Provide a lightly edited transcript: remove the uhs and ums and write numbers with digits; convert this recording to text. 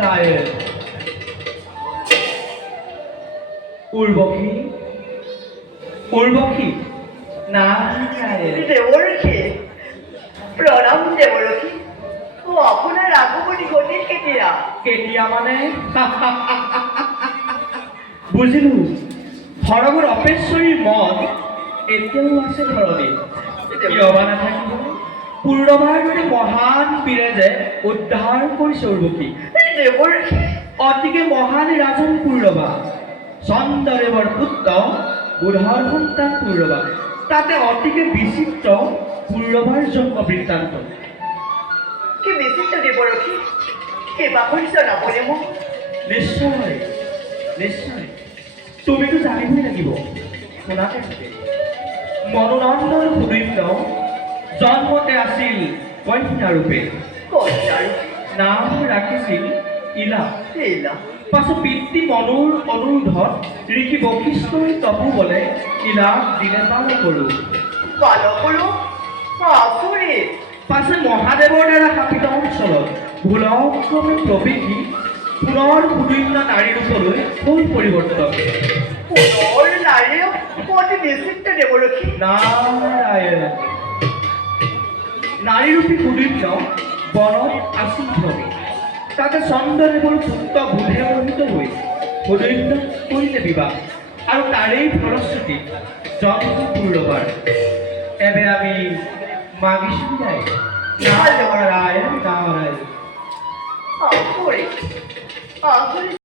ৰায়েৰ উৰ্বশী উৰ্বশী নাৰায়ণ দেবৰখী প্ৰণাম দেবৰখী ও আপনাৰ আগমনী ঘটে কেতিয়া কেতিয়া মানে বুজিলো সৰগৰ অপেশ্বৰীৰ মন এতিয়াও আছে ঘৰতে কিয়বা নাথাকিব পূৰ্ণবাৰ দৰে মহান বীৰে যে উদ্ধাৰ কৰিছে উৰ্বশী দেবৰখী অতিকে মহান ৰাজন পূৰ্ণবা চন্দ্ৰদেৱৰ পুত্ৰ বুধৰ সন্তান পূৰ্ণবা তাতে অতিকে বিচিত্ৰ পূৰ্ণবাৰ জন্ম বৃত্তান্ত কি বিচিত্ৰ দেবৰখী কিবা কৰিছ নকৰে মোক নিশ্চয় নিশ্চয় তুমিতো জানিবই লাগিব শুনাতে মনোনন্দন সুদীপ্ত জন্মতে আছিল কন্যাৰূপে কন্যাৰ নাম ৰাখিছিল ইলা লীলা পাছত পিতৃ মনুৰ অনুৰোধত ঋষি বশিষ্ঠই তপোবলে ইলাক দিনে পাৰ কৰোঁ বালকৰো আচুৰি পাছত মহাদেৱৰ দ্বাৰা শাসিত অঞ্চলত ভুলক্ৰমে প্ৰৱেশী পুনৰ সুদীৰ্ণ নাৰী ৰূপলৈ হ'ল পৰিৱৰ্তন পুনৰ নাৰীয়ে অতি বিচিত্ৰ দেবৰখী নাৰায়ণ নাৰীৰূপী সুদীৰ্ণ বনত আছিল ভ্ৰমী তাতে চন্দ্ৰদেৱৰ পুত্ৰ বুধে মোহিত হৈ সুদীৰ্ণ কৰিলে বিবাহ আৰু তাৰেই ফলশ্ৰুতি জন্ম পূৰ্ণবাৰ এবে আমি মাগিছোঁ নাই নাৰায়ণ নাৰায়ণ আচুৰি আচুৰি